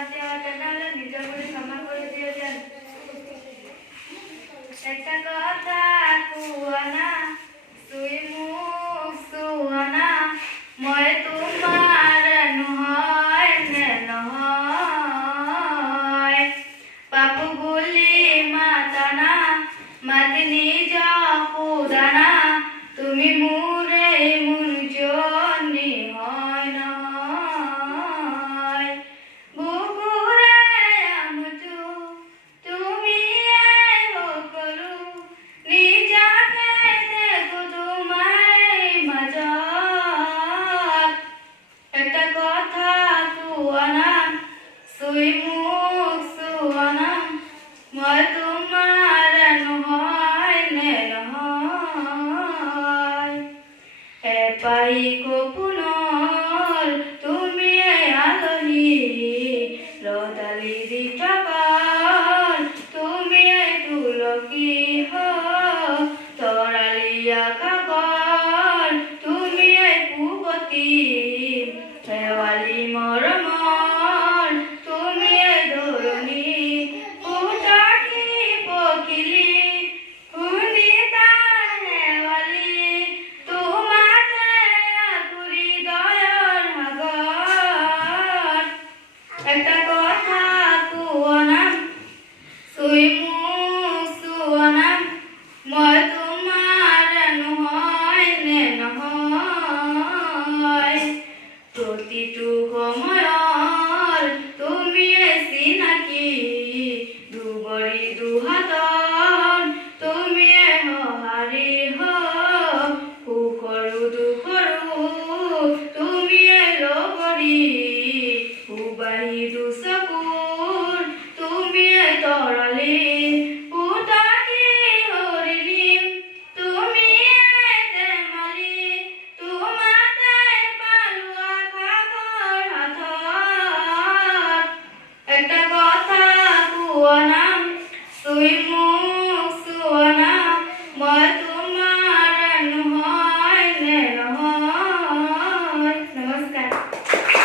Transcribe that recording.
তেনেহ'লে নিজৰ বুলি ক্ষমা কৰি দিয়ে যেন। এটা কথা কোৱা না, চুই মোক চোৱা না, মই তোমাৰ নহয় নে নহয়। পাপু বুলি মাতা না, মাতি নিজক সোধা না, তুমি মোৰে মোৰজনী হয় নহয়। বুকুৰে আমটো তুমিয়েই সকলো, নিজাকে দেখো তোমাৰ মাজত। এটা কথা কোৱা না, চুই মোক চোৱা না, মই তোমাৰ নহয় নে নহয়। এপাহি সপোনৰ তুমি আলহী, ৰদালি দি থকা তুমি তুলসী তৰালি আকাশ।